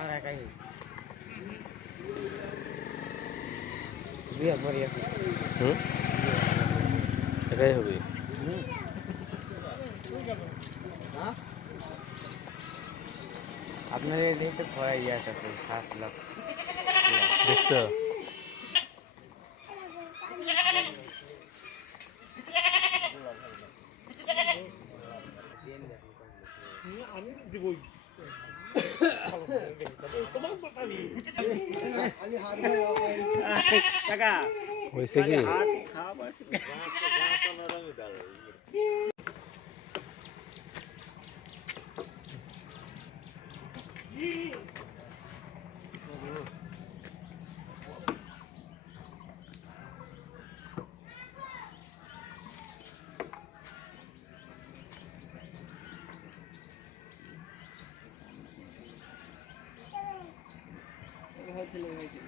আমার একাই বিয়ে করি এখন হুম এটাই হবে আপনার এই তো খরা ইয়ে আছে সাত লাখ দেখছো হয়েছে কি? মধ্যে লেগে গেছে